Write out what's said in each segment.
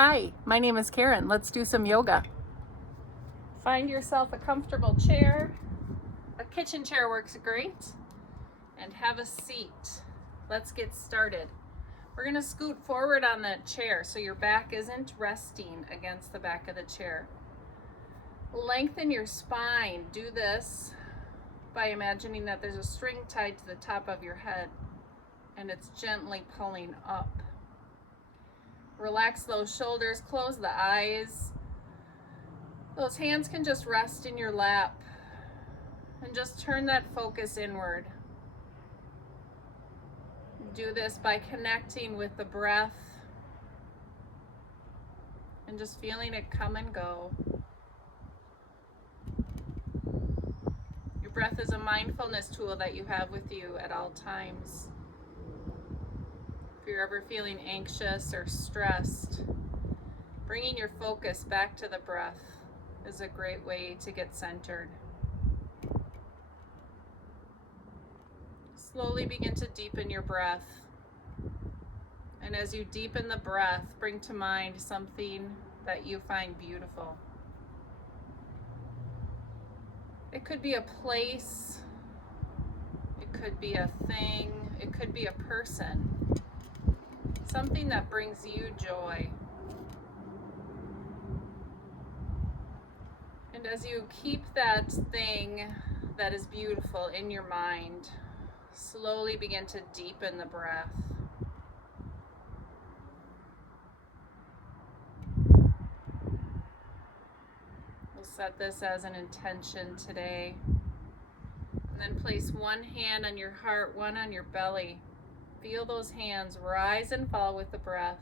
Hi, my name is Karen. Let's do some yoga. Find yourself a comfortable chair. A kitchen chair works great. And have a seat. Let's get started. We're going to scoot forward on that chair so your back isn't resting against the back of the chair. Lengthen your spine. Do this by imagining that there's a string tied to the top of your head and it's gently pulling up. Relax those shoulders, close the eyes. Those hands can just rest in your lap and just turn that focus inward. Do this by connecting with the breath and just feeling it come and go. Your breath is a mindfulness tool that you have with you at all times. If you're ever feeling anxious or stressed, bringing your focus back to the breath is a great way to get centered. Slowly begin to deepen your breath. And as you deepen the breath, bring to mind something that you find beautiful. It could be a place, it could be a thing, it could be a person. Something that brings you joy. And as you keep that thing that is beautiful in your mind, slowly begin to deepen the breath. We'll set this as an intention today. And then place one hand on your heart, one on your belly. Feel those hands rise and fall with the breath.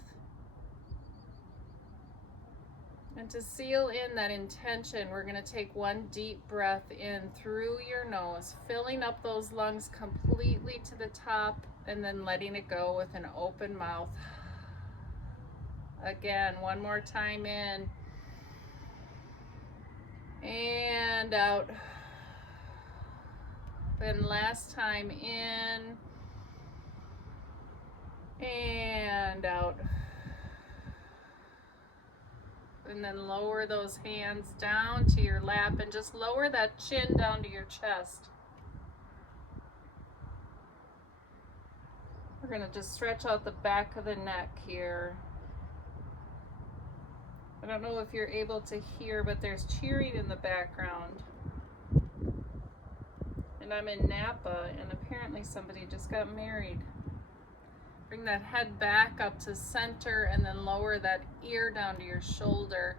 And to seal in that intention, we're going to take one deep breath in through your nose, filling up those lungs completely to the top, and then letting it go with an open mouth. Again, one more time in. And out. Then last time in. And out. And then lower those hands down to your lap and just lower that chin down to your chest. We're going to just stretch out the back of the neck here. I don't know if you're able to hear, but there's cheering in the background. And I'm in Napa, and apparently somebody just got married. Bring that head back up to center and then lower that ear down to your shoulder.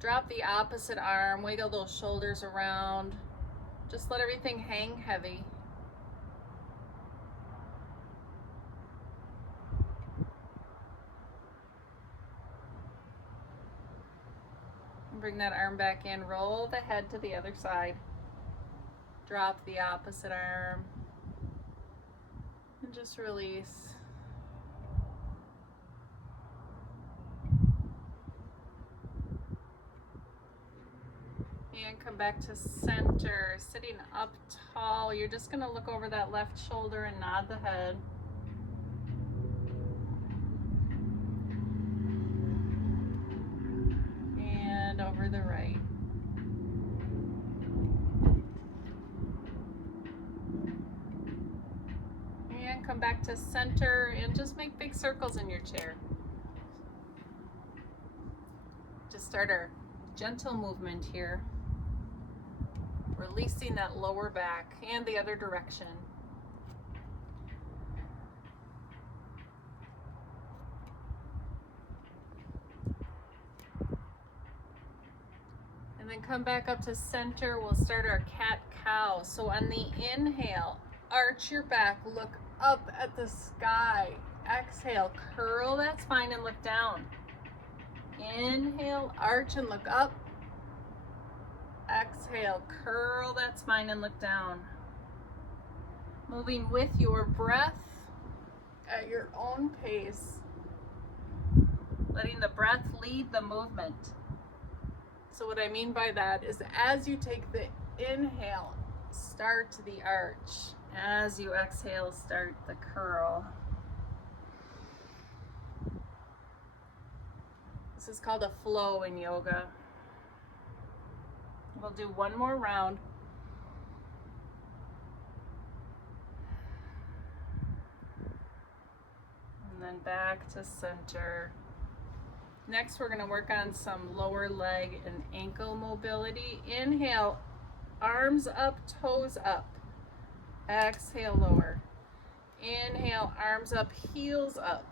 Drop the opposite arm, wiggle those shoulders around. Just let everything hang heavy. And bring that arm back in, roll the head to the other side. Drop the opposite arm. And just release. And come back to center, sitting up tall. You're just going to look over that left shoulder and nod the head. And over the right. And come back to center and just make big circles in your chair. Just start our gentle movement here. Releasing that lower back and the other direction. And then come back up to center. We'll start our cat-cow. So on the inhale, arch your back, look up at the sky. Exhale, curl that spine and look down. Inhale, arch and look up. Exhale, curl that spine and look down. Moving with your breath at your own pace. Letting the breath lead the movement. So what I mean by that is as you take the inhale, start the arch. As you exhale, start the curl. This is called a flow in yoga. We'll do one more round. And then back to center. Next, we're going to work on some lower leg and ankle mobility. Inhale, arms up, toes up. Exhale, lower. Inhale, arms up, heels up.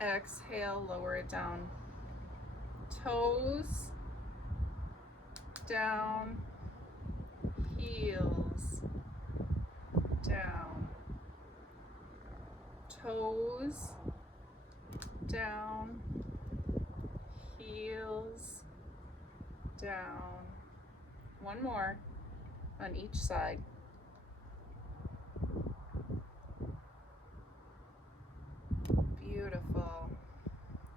Exhale, lower it down. Toes down, heels down. Toes down, heels down. One more on each side. Beautiful.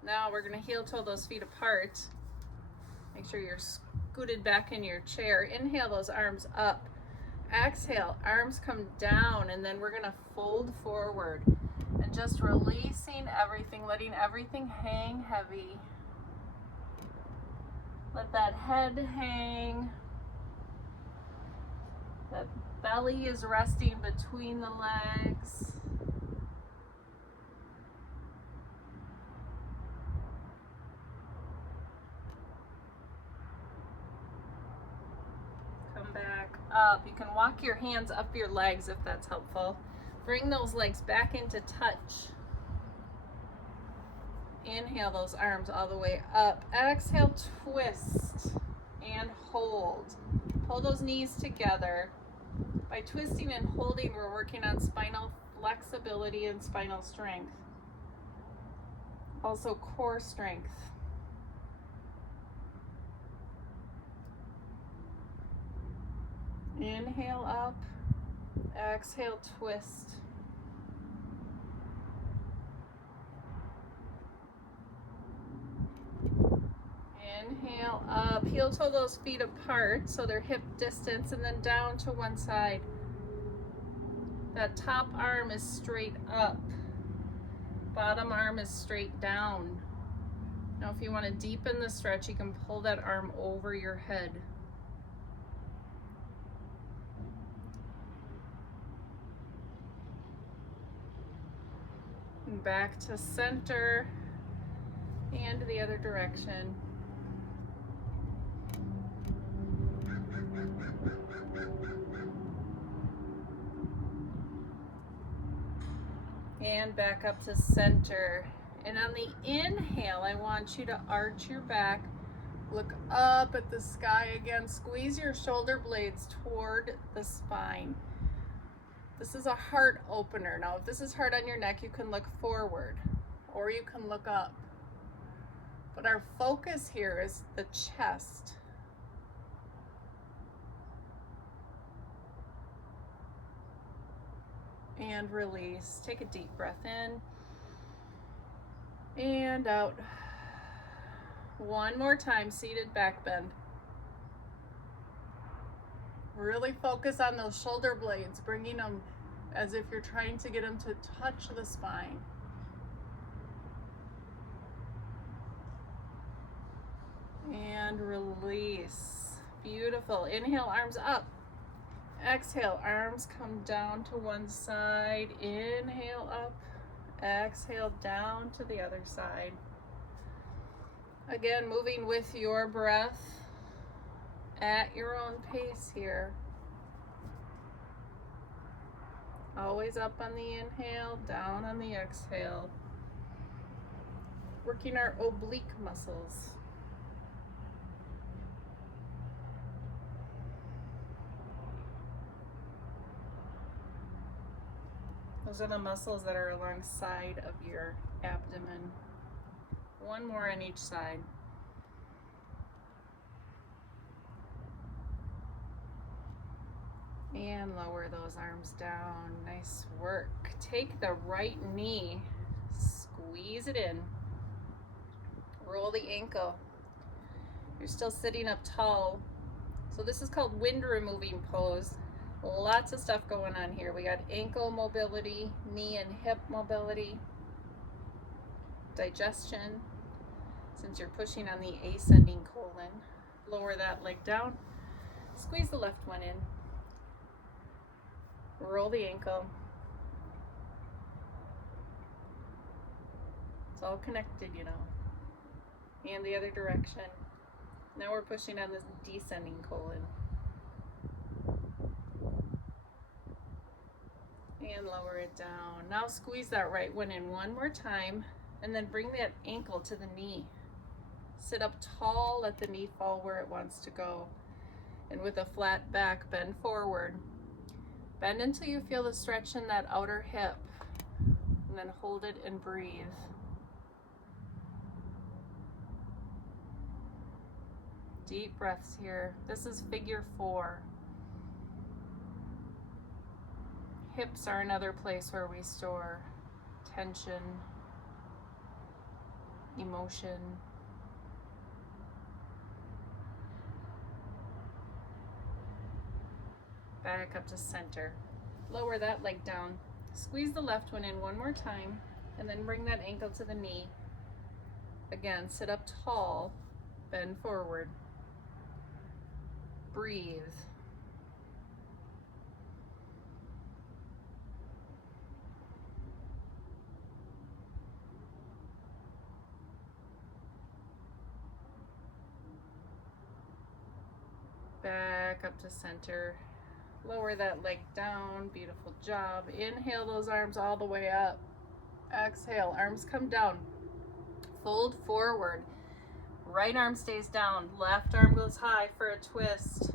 Now we're going to heel toe those feet apart. Make sure you're scooted back in your chair. Inhale those arms up. Exhale, arms come down, and then we're going to fold forward and just releasing everything, letting everything hang heavy. Let that head hang. That belly is resting between the legs. Come back up. You can walk your hands up your legs if that's helpful. Bring those legs back into touch. Inhale those arms all the way up. Exhale, twist and hold. Pull those knees together. By twisting and holding, we're working on spinal flexibility and spinal strength. Also core strength. Inhale up. Exhale, twist. Inhale up, heel toe those feet apart so they're hip distance, and then down to one side. That top arm is straight up. Bottom arm is straight down. Now if you want to deepen the stretch, you can pull that arm over your head. And back to center and the other direction. And back up to center. And on the inhale, I want you to arch your back, look up at the sky again, squeeze your shoulder blades toward the spine. This is a heart opener. Now, if this is hard on your neck, you can look forward or you can look up. But our focus here is the chest. And release. Take a deep breath in and out. One more time, seated back bend. Really focus on those shoulder blades, bringing them as if you're trying to get them to touch the spine. And release. Beautiful. Inhale, arms up. Exhale, arms come down to one side. Inhale up. Exhale down to the other side. Again, moving with your breath at your own pace here. Always up on the inhale, down on the exhale. Working our oblique muscles. Those are the muscles that are alongside of your abdomen. One more on each side. And lower those arms down. Nice work. Take the right knee, squeeze it in. Roll the ankle. You're still sitting up tall. So this is called wind removing pose. Lots of stuff going on here. We got ankle mobility, knee and hip mobility, digestion. It's since you're pushing on the ascending colon. Lower that leg down. Squeeze the left one in. Roll the ankle. It's all connected, you know. And the other direction. Now we're pushing on this descending colon. And lower it down. Now squeeze that right one in one more time, and then bring that ankle to the knee. Sit up tall, let the knee fall where it wants to go. And with a flat back, bend forward. Bend until you feel the stretch in that outer hip, and then hold it and breathe. Deep breaths here. This is figure 4. Hips are another place where we store tension, emotion. Back up to center. Lower that leg down. Squeeze the left one in one more time, and then bring that ankle to the knee. Again, sit up tall, bend forward. Breathe. Back up to center. Lower that leg down. Beautiful job. Inhale those arms all the way up. Exhale, arms come down. Fold forward. Right arm stays down. Left arm goes high for a twist.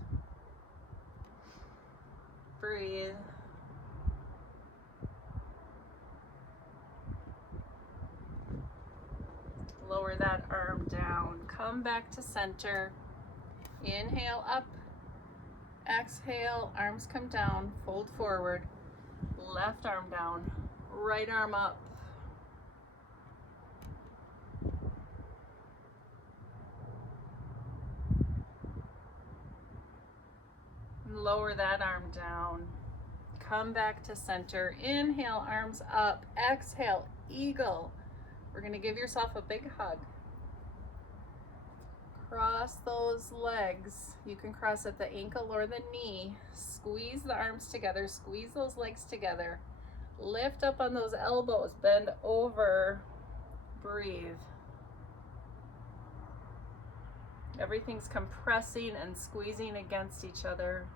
Breathe. Lower that arm down. Come back to center. Inhale up. Exhale, arms come down, fold forward, left arm down, right arm up. Lower that arm down. Come back to center. Inhale, arms up. Exhale, eagle. We're going to give yourself a big hug. Cross those legs. You can cross at the ankle or the knee. Squeeze the arms together. Squeeze those legs together. Lift up on those elbows. Bend over. Breathe. Everything's compressing and squeezing against each other.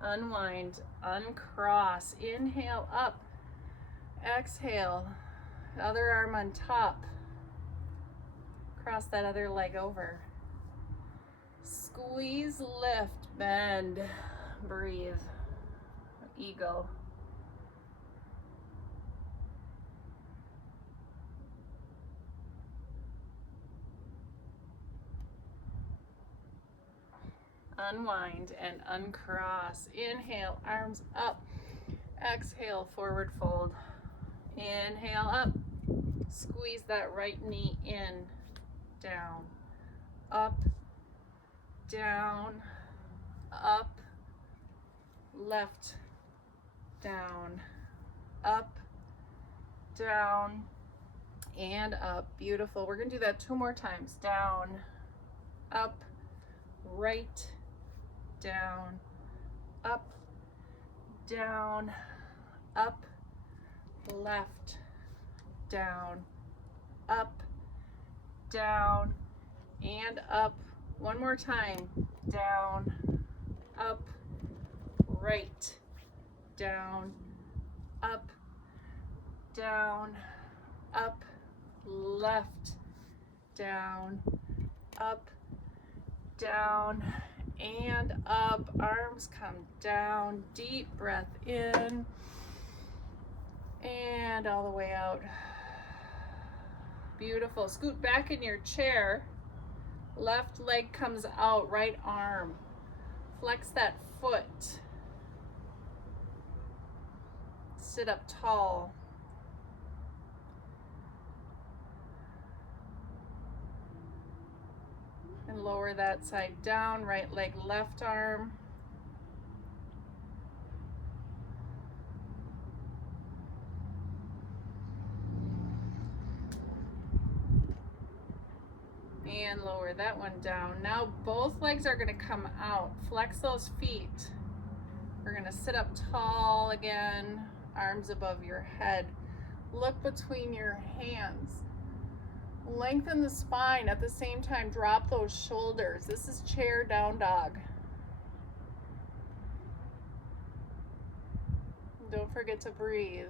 Unwind. Uncross. Inhale up. Exhale, other arm on top. Cross that other leg over. Squeeze, lift, bend, breathe. Eagle. Unwind and uncross. Inhale, arms up. Exhale, forward fold. Inhale up, squeeze that right knee in, down, up, down, up, left, down, up, down, and up. Beautiful. We're going to do that 2 more times. Down, up, right, down, up, down, up, left, down, up, down, and up. 1 more time. Down, up, right, down, up, down, up, left, down, up, down, and up. Arms come down. Deep breath in. And all the way out. Beautiful. Scoot back in your chair. Left leg comes out, right arm. Flex that foot. Sit up tall. And lower that side down, right leg, left arm. And lower that one down. Now both legs are going to come out. Flex those feet. We're going to sit up tall again, arms above your head. Look between your hands. Lengthen the spine. At the same time, drop those shoulders. This is chair down dog. Don't forget to breathe.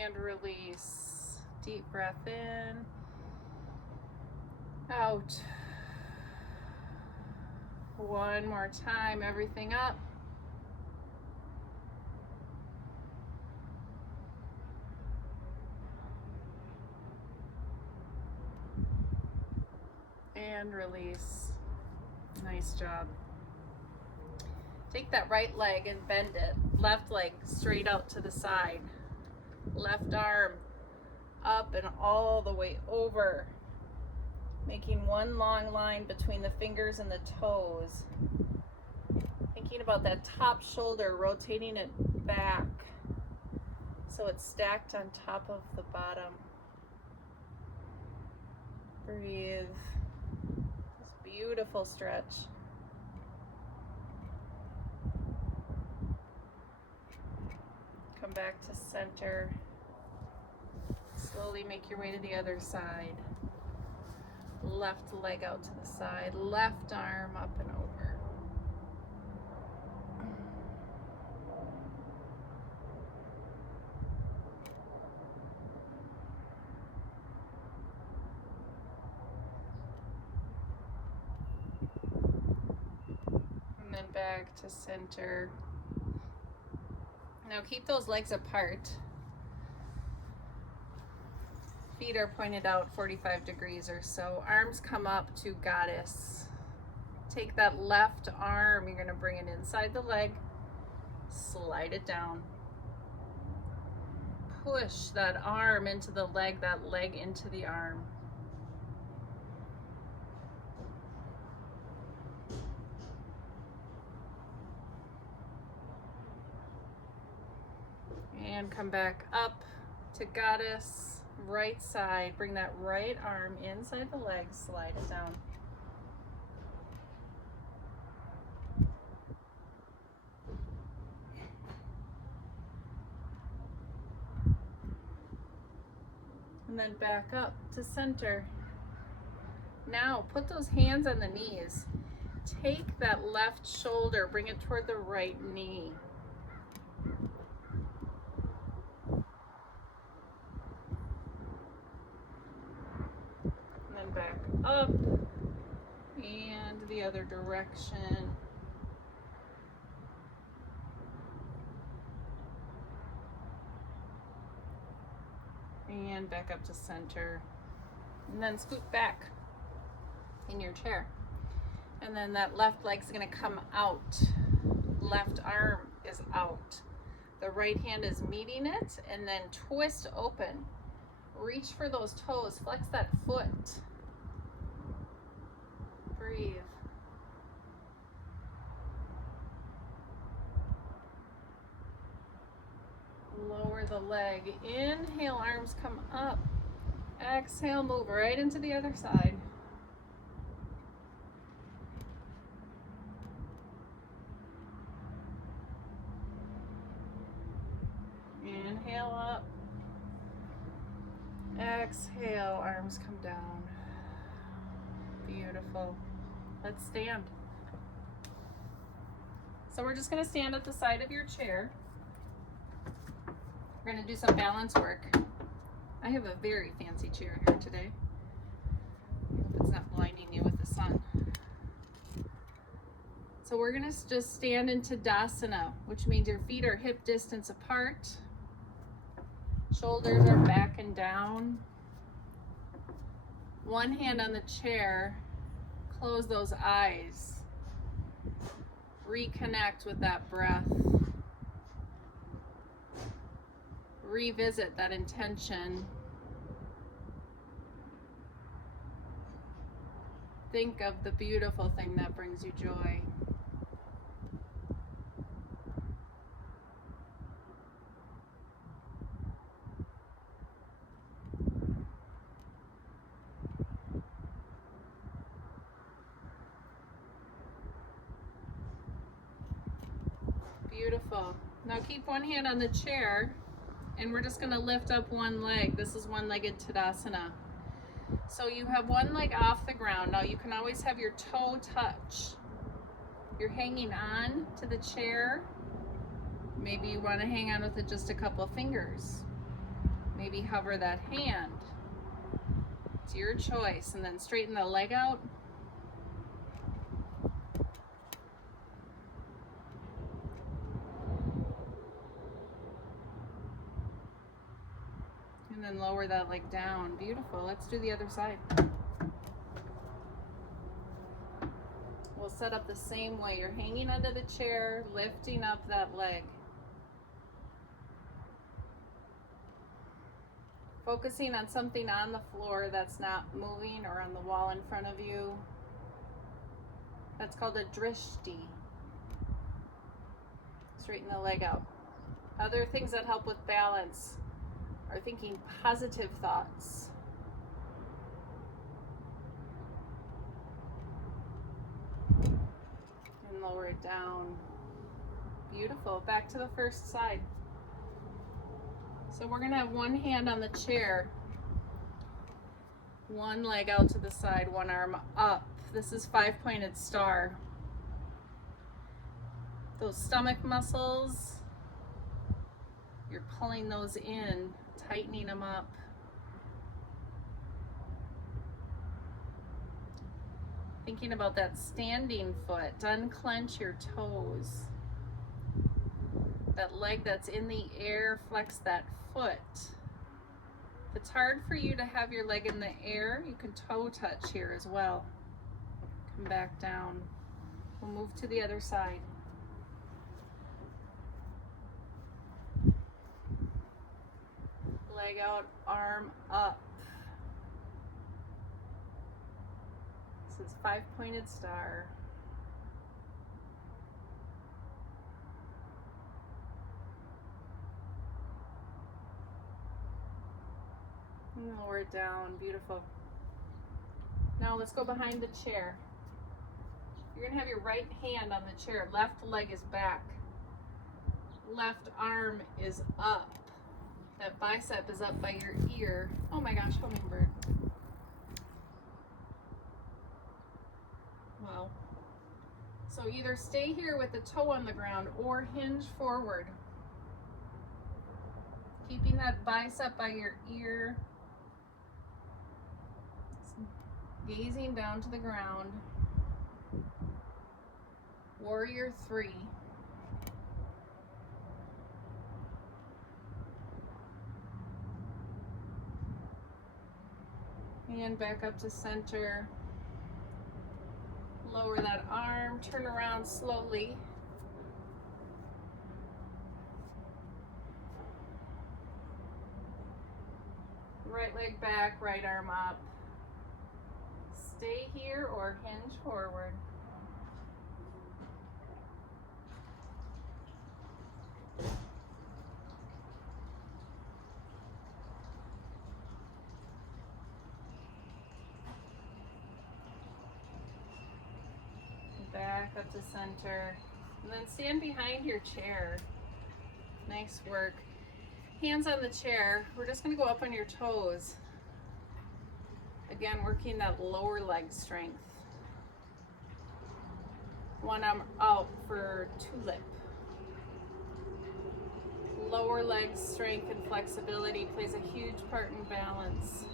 And release. Deep breath in. Out. One more time, everything up. And release. Nice job. Take that right leg and bend it. Left leg straight out to the side. Left arm up and all the way over. Making one long line between the fingers and the toes. Thinking about that top shoulder, rotating it back so it's stacked on top of the bottom. Breathe. This beautiful stretch. Come back to center. Slowly make your way to the other side. Left leg out to the side, left arm up and over. And then back to center. Now keep those legs apart. Feet are pointed out 45 degrees or so. Arms come up to goddess. Take that left arm, you're going to bring it inside the leg. Slide it down. Push that arm into the leg, that leg into the arm. And come back up to goddess. Right side, bring that right arm inside the leg, slide it down. And then back up to center. Now put those hands on the knees. Take that left shoulder, bring it toward the right knee. Back up and the other direction. And back up to center. And then scoot back in your chair. And then that left leg's going to come out. Left arm is out. The right hand is meeting it, and then twist open. Reach for those toes. Flex that foot. Breathe. Lower the leg. Inhale, arms come up. Exhale, move right into the other side. Inhale up. Exhale, arms come down. Beautiful. Let's stand. So we're just going to stand at the side of your chair. We're going to do some balance work. I have a very fancy chair here today. I hope it's not blinding you with the sun. So we're going to just stand in Tadasana, which means your feet are hip distance apart. Shoulders are back and down. One hand on the chair. Close those eyes. Reconnect with that breath. Revisit that intention. Think of the beautiful thing that brings you joy. Beautiful. Now keep one hand on the chair and we're just going to lift up one leg. This is one-legged Tadasana. So you have one leg off the ground. Now you can always have your toe touch. You're hanging on to the chair. Maybe you want to hang on with it just a couple of fingers. Maybe hover that hand. It's your choice. And then straighten the leg out. And then lower that leg down. Beautiful. Let's do the other side. We'll set up the same way. You're hanging under the chair, lifting up that leg. Focusing on something on the floor that's not moving or on the wall in front of you. That's called a drishti. Straighten the leg out. Other things that help with balance are thinking positive thoughts. And lower it down. Beautiful. Back to the first side. So we're going to have one hand on the chair, one leg out to the side, one arm up. This is five-pointed star. Those stomach muscles, you're pulling those in, tightening them up. Thinking about that standing foot, unclench your toes. That leg that's in the air, flex that foot. If it's hard for you to have your leg in the air, you can toe touch here as well. Come back down. We'll move to the other side. Leg out, arm up. This is five-pointed star. And lower it down. Beautiful. Now let's go behind the chair. You're going to have your right hand on the chair. Left leg is back. Left arm is up. That bicep is up by your ear. Oh my gosh, hummingbird. Wow. So either stay here with the toe on the ground or hinge forward. Keeping that bicep by your ear. Gazing down to the ground. Warrior 3. And back up to center. Lower that arm, turn around slowly. Right leg back, right arm up. Stay here or hinge forward. Back up to center. And then stand behind your chair. Nice work. Hands on the chair. We're just going to go up on your toes. Again, working that lower leg strength. One arm out for tulip. Lower leg strength and flexibility plays a huge part in balance.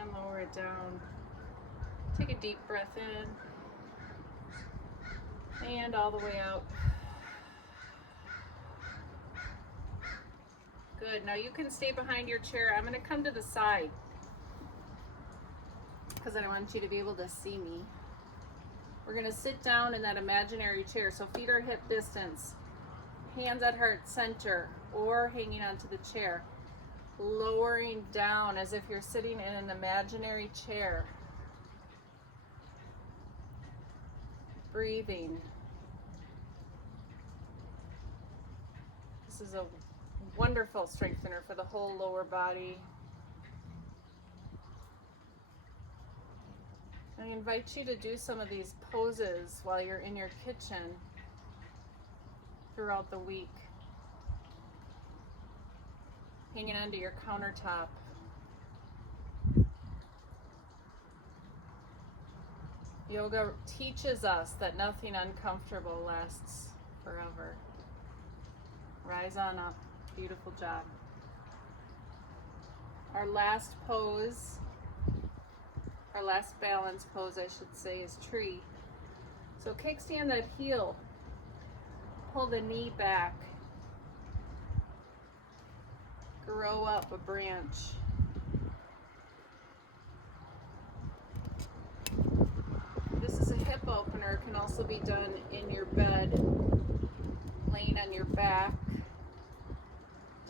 And lower it down. Take a deep breath in. And all the way out. Good. Now you can stay behind your chair. I'm going to come to the side because I want you to be able to see me. We're going to sit down in that imaginary chair. So feet are hip distance, hands at heart center, or hanging onto the chair. Lowering down as if you're sitting in an imaginary chair. Breathing. This is a wonderful strengthener for the whole lower body. I invite you to do some of these poses while you're in your kitchen throughout the week. Hanging onto your countertop. Yoga teaches us that nothing uncomfortable lasts forever. Rise on up. Beautiful job. Our last pose, our last balance pose, I should say, is tree. So kickstand that heel. Pull the knee back. Grow up a branch. This is a hip opener. It can also be done in your bed, laying on your back.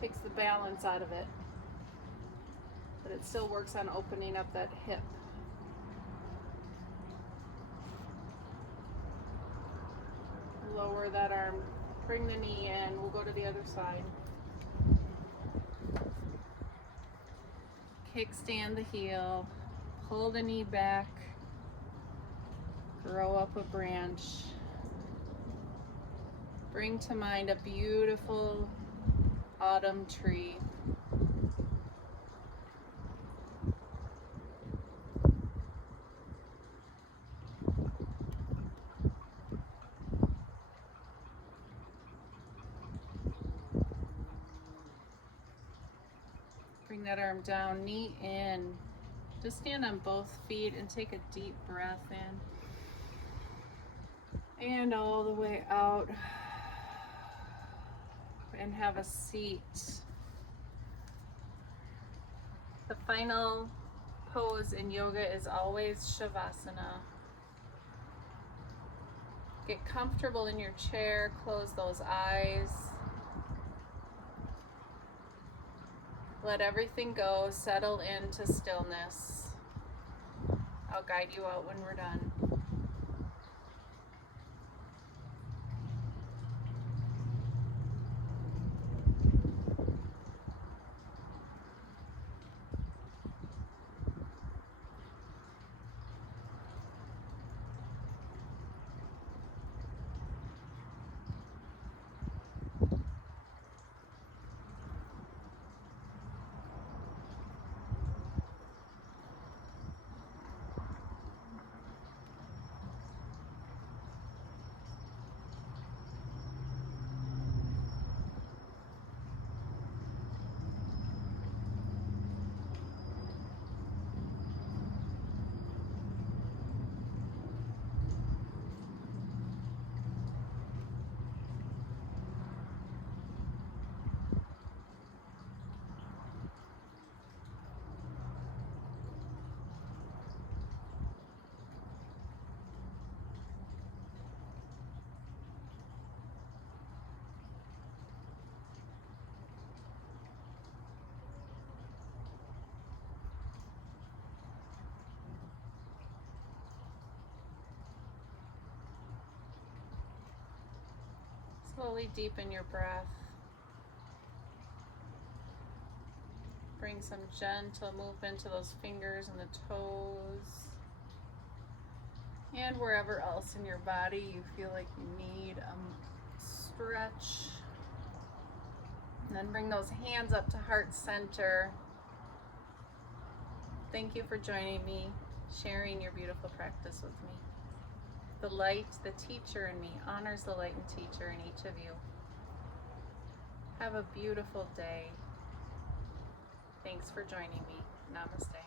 Takes the balance out of it, but it still works on opening up that hip. Lower that arm, bring the knee in. We'll go to the other side. Kickstand the heel, pull the knee back, grow up a branch. Bring to mind a beautiful autumn tree. Bring that arm down, knee in. Just stand on both feet and take a deep breath in. And all the way out. And have a seat. The final pose in yoga is always Shavasana. Get comfortable in your chair, close those eyes. Let everything go, settle into stillness. I'll guide you out when we're done. Slowly deepen your breath. Bring some gentle movement to those fingers and the toes. And wherever else in your body you feel like you need a stretch. And then bring those hands up to heart center. Thank you for joining me, sharing your beautiful practice with me. The light, the teacher in me, honors the light and teacher in each of you. Have a beautiful day. Thanks for joining me. Namaste.